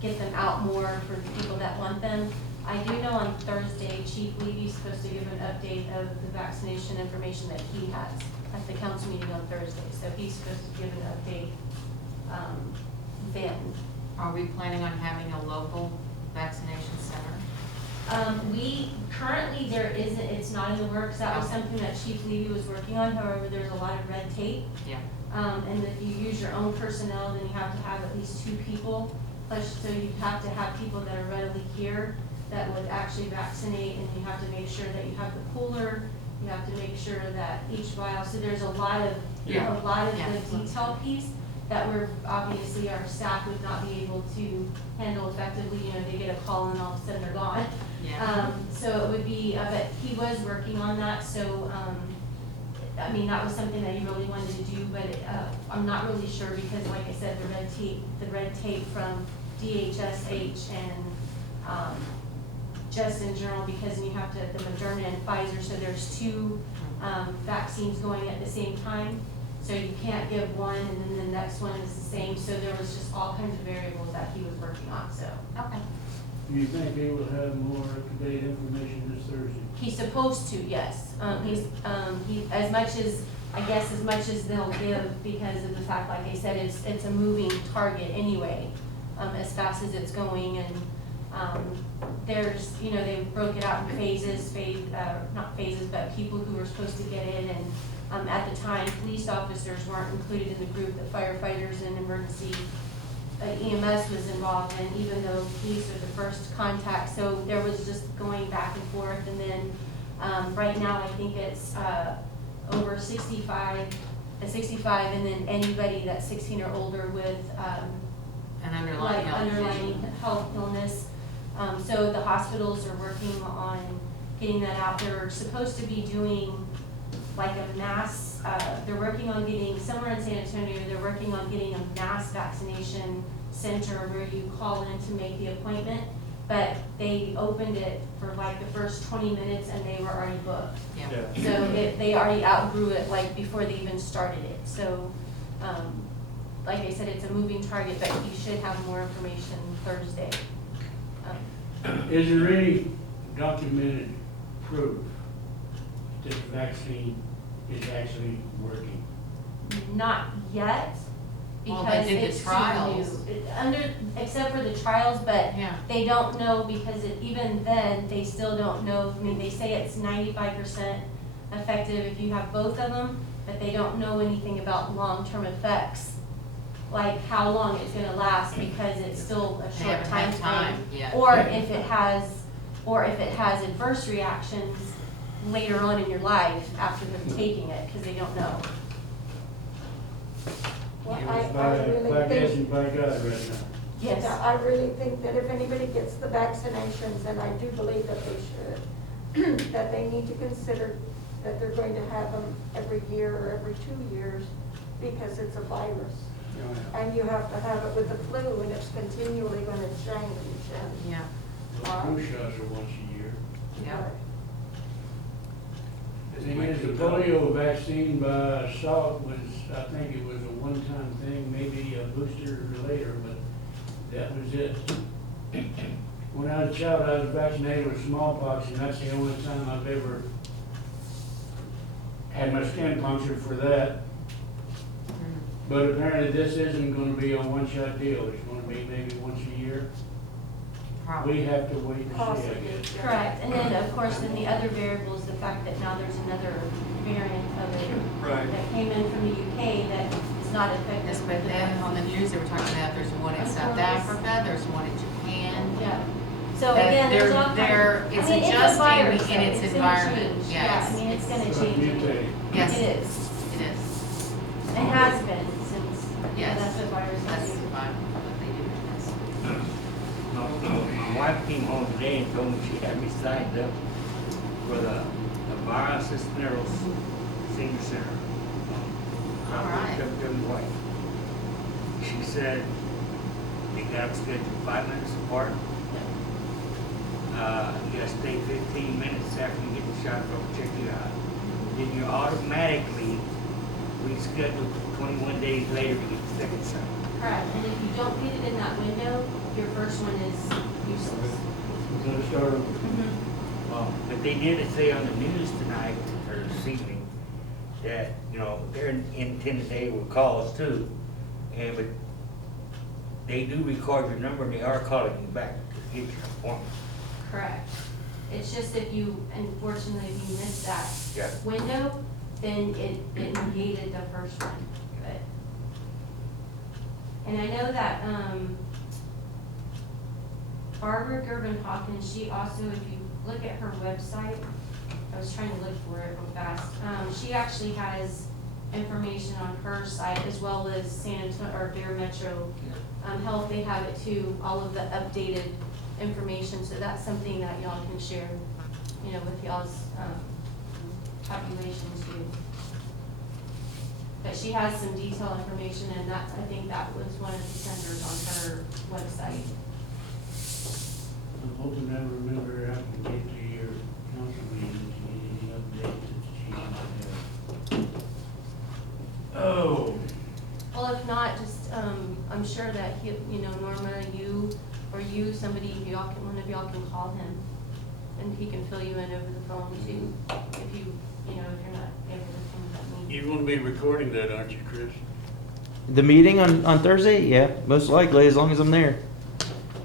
get them out more for the people that want them. I do know on Thursday, Chief Levy's supposed to give an update of the vaccination information that he has at the council meeting on Thursday. So he's supposed to give an update then. Are we planning on having a local vaccination center? We currently, there isn't, it's not in the works. That was Okay. something that Chief Levy was working on. However, there's a lot of red tape. Yeah. And if you use your own personnel, then you have to have at least 2 people. Plus, so you have to have people that are readily here that would actually vaccinate, and you have to make sure that you have the cooler. You have to make sure that each vial, so there's a lot of, Yeah. the detail piece that we're, obviously our staff would not be able to handle effectively. You know, they get a call and all of a sudden they're gone. Yeah. So it would be, but he was working on that, so, I mean, that was something that he really wanted to do, but, I'm not really sure because like I said, the red tape from DHSH and, just in general, because you have to, the Moderna and Pfizer, so there's 2, vaccines going at the same time. So you can't give one and then the next one is the same, so there was just all kinds of variables that he was working on, so. Okay. Do you think they will have more up-to-date information this Thursday? He's supposed to, yes. He, as much as, I guess, as much as they'll give because of the fact, like I said, it's a moving target anyway, as fast as it's going. And, there's, you know, they broke it out in phases, not phases, but people who were supposed to get in. And, at the time, police officers weren't included in the group, the firefighters and emergency EMS was involved in, even though police are the first contact. So there was just going back and forth. And then right now, I think it's over 65, and then anybody that's 16 or older with An underlying health underlying issue. health illness. So the hospitals are working on getting that out. They're supposed to be doing like a mass, they're working on getting, somewhere in San Antonio, they're working on getting a mass vaccination center where you call in to make the appointment, but they opened it for like the first 20 minutes and they were already booked. Yeah. So they already outgrew it like before they even started it. So, like I said, it's a moving target, but you should have more information Thursday. Is there any documented proof that the vaccine is actually working? Not yet, Well, because they did the it's too trials. new. Except for the trials, but Yeah. they don't know because even then, they still don't know. I mean, they say it's 95% effective if you have both of them, but they don't know anything about long-term effects, like how long it's gonna last because it's still a They short haven't time had time frame. yet. Or if it has adverse reactions later on in your life after them taking it, because they don't know. Well, It I was by really think, guessing by God right now. Yes. I really think that if anybody gets the vaccinations, and I do believe that they should, that they need to consider that they're going to have them every year or every 2 years, because it's a virus. And you have to have it with the flu, and it's continually going to change. And, Yeah. Those flu shots are once a year. Yeah. The thing is, the polio vaccine by Salk was, I think it was a one-time thing, maybe a booster later, but that was it. When I was a child, I was vaccinated with smallpox, and that's the only time I've ever had my skin punctured for that. But apparently this isn't gonna be a one-shot deal, it's gonna be maybe once a year. We Probably. have to wait and see, I Possibly. guess. Correct, and then, of course, then the other variable is the fact that now there's another variant of it Right. that came in from the UK that is not effective. Yes, with but the then on the vaccine. news, they were talking about there's one in South Africa, there's one in Japan. Yeah, so That again, there's they're- all kinds they're- of, it's I mean, it's a adjusting virus, in though. its It's gonna environment. change. Yeah, Yeah, I mean, it's gonna It's change. mutating. Yes. It is, It is. it has been since, yeah, Yes. that's what viruses That's do. fine, what they do, yes. My wife came home today and told me she had me signed up for the Virus Cisneros Senior Center. All right. WWY. She said they got them scheduled 5 minutes apart. You gotta stay 15 minutes after you get the shot, they'll check you out. Then you're automatically rescheduled 21 days later to get the second shot. Correct, and if you don't get it in that window, your first one is useless. We're gonna start on But they did say on the news tonight, or this evening, that, you know, they're intended they will call us too. But they do record your number and they are calling you back to get your appointment. Correct. It's just if you, unfortunately, if you miss that Yeah. window, then it negated the first one, but. And I know that, Barbara Gervin Hawkins, she also, if you look at her website, I was trying to look for it real fast, she actually has information on her site as well as San Antonio, or Bear Metro, Health, they have it too, all of the updated information, so that's something that y'all can share, you know, with y'all's, population too. But she has some detailed information, and that's, I think that was one of the centers on her website. I'm hoping I remember I can get to your council meetings, any updates that she might have. Oh, Well, if not, just, I'm sure that he, you know, Norma, you, or you, somebody, y'all can, one of y'all can call him, and he can fill you in over the phone too, if you, you know, if you're not able to come to that meeting. you're gonna be recording that, aren't you, Chris? The meeting on Thursday? Yeah, most likely, as long as I'm there.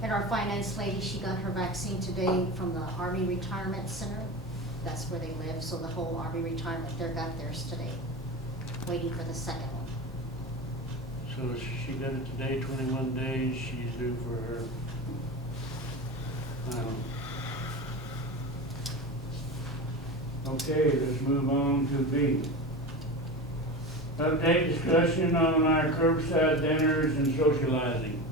And our finance lady, she got her vaccine today from the Army Retirement Center. That's where they live, so the whole Army Retirement, they got theirs today, waiting for the second one. So she got it today, 21 days, she's due for her. Okay, let's move on to B. Update discussion on our curbside dinners and socializing.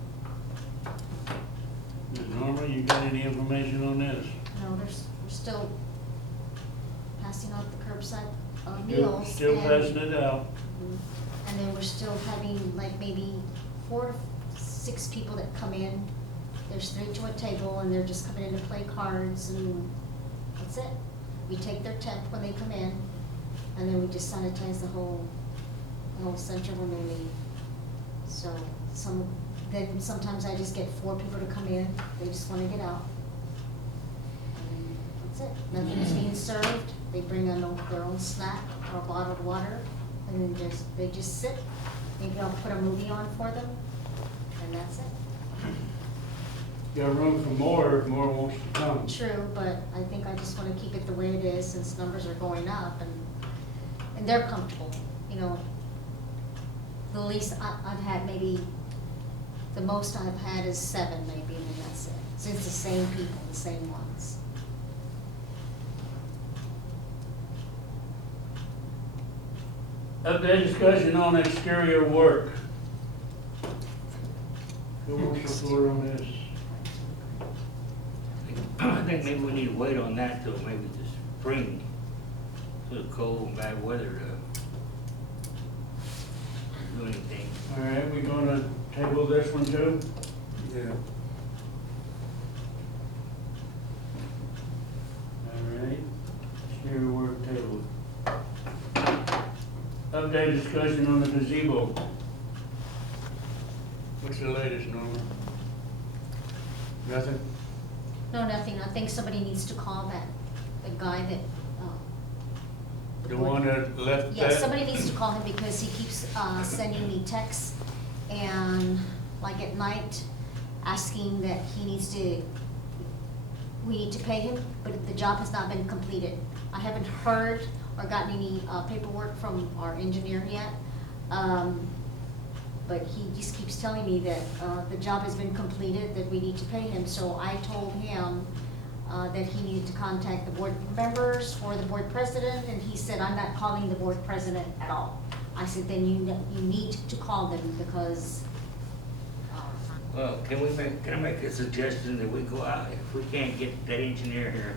Ms. Norma, you got any information on this? No, we're still passing out the curbside Still- meals. Still and- passing it out. And then we're still having like maybe 4 to 6 people that come in. They're straight to a table and they're just coming in to play cards and that's it. We take their temp when they come in and then we just sanitize the whole center when they leave. So then sometimes I just get 4 people to come in, they just wanna get out. And that's it. Nothing's being served. They bring in their own snack or bottled water. And then they just sit, maybe I'll put a movie on for them, and that's it. Got room for more if more wants to come. True, but I think I just wanna keep it the way it is since numbers are going up and they're comfortable, you know. The least I've had maybe, the most I've had is 7 maybe, and then that's it. So it's the same people, the same ones. Update discussion on exterior work. Who wants the floor on this? I think maybe we need to wait on that till maybe the spring, to the cold and bad weather to do anything. All right, we gonna table this one too? Yeah. All right, exterior work table. Update discussion on the gazebo. What's the latest, Norma? Nothing? No, nothing. I think somebody needs to call the guy that, The one that left that? yeah, somebody needs to call him because he keeps sending me texts and like at night asking that we need to pay him, but the job has not been completed. I haven't heard or gotten any paperwork from our engineer yet. But he just keeps telling me that the job has been completed, that we need to pay him. So I told him that he needed to contact the board members or the board president, and he said, I'm not calling the board president at all. I said, then you need to call them because. Well, can I make a suggestion that we go out, if we can't get that engineer here,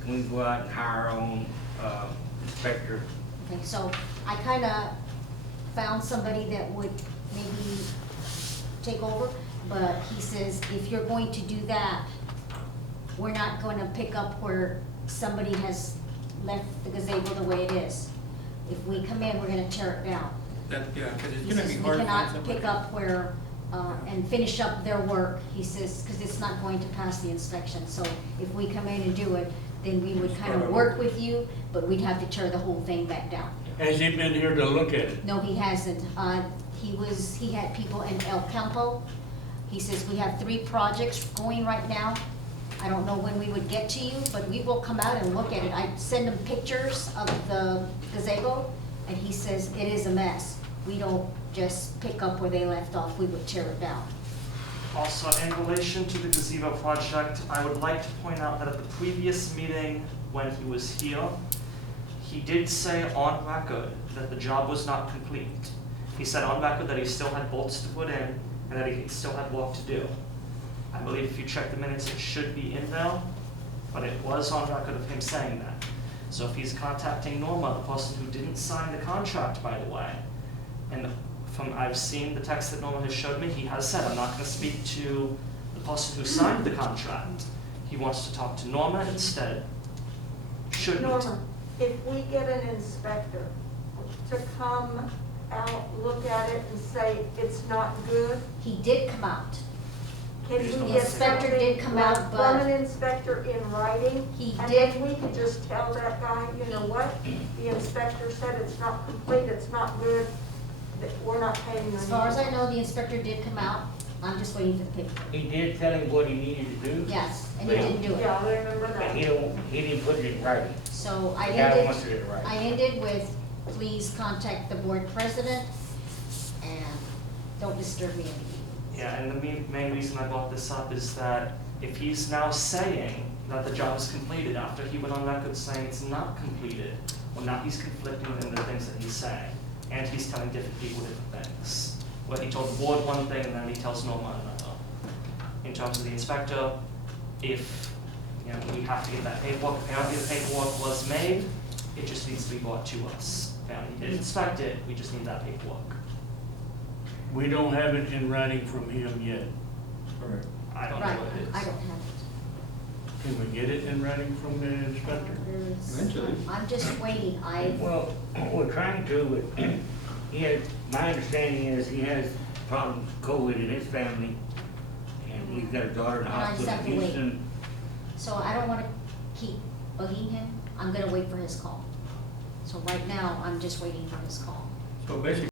can we go out and hire our own inspector? Okay, so I kinda found somebody that would maybe take over, but he says, if you're going to do that, we're not gonna pick up where somebody has left the gazebo the way it is. If we come in, we're gonna tear it down. Yeah, because it's He gonna says be we hard to find cannot somebody. pick up where, and finish up their work. He says, because it's not going to pass the inspection, so if we come in and do it, then we would kind of work with you, but we'd have to tear the whole thing back down. Has he been here to look at it? No, he hasn't. He had people in El Campo. He says, we have 3 projects going right now. I don't know when we would get to you, but we will come out and look at it. I send him pictures of the gazebo, and he says, it is a mess. We don't just pick up where they left off, we would tear it down. Also, in relation to the gazebo project, I would like to point out that at the previous meeting when he was here, he did say on record that the job was not complete. He said on record that he still had bolts to put in and that he still had work to do. I believe if you check the minutes, it should be in there, but it was on record of him saying that. So if he's contacting Norma, the person who didn't sign the contract, by the way, and I've seen the text that Norma has showed me, he has said, I'm not gonna speak to the person who signed the contract. He wants to talk to Norma instead. Shouldn't. Norma, if we get an inspector to come out, look at it and say it's not good, He did come out. can we The get inspector something did come out, from but- an inspector in writing? He And did. then we could just tell that guy, you know what, the inspector said it's not complete, it's not good, that we're not paying you. As far as I know, the inspector did come out. I'm just waiting for the paperwork. He did tell him what he needed to do. Yes, and he didn't do it. Yeah, I remember But that. he didn't put it in writing. So I The guy ended, wants it in writing. I ended with, please contact the board president and don't disturb me anymore. Yeah, and the main reason I brought this up is that if he's now saying that the job is completed after he went on record saying it's not completed, well, now he's conflicting in the things that he's saying, and he's telling different people different things. Where he told the board one thing and then he tells Norma another. In terms of the inspector, if, you know, we have to get that paperwork, apparently the paperwork was made, it just needs to be brought to us. Apparently he did inspect it, we just need that paperwork. We don't have it in writing from him yet. I don't know Right, what it is. I don't have it. Can we get it in writing from the inspector? Eventually. I'm just waiting. I, Well, we're trying to, but my understanding is he has problems with COVID in his family, and he's got a daughter in the And I just hospital have in to wait. Houston. so I don't wanna keep bugging him. I'm gonna wait for his call. So right now, I'm just waiting for his call. So basically,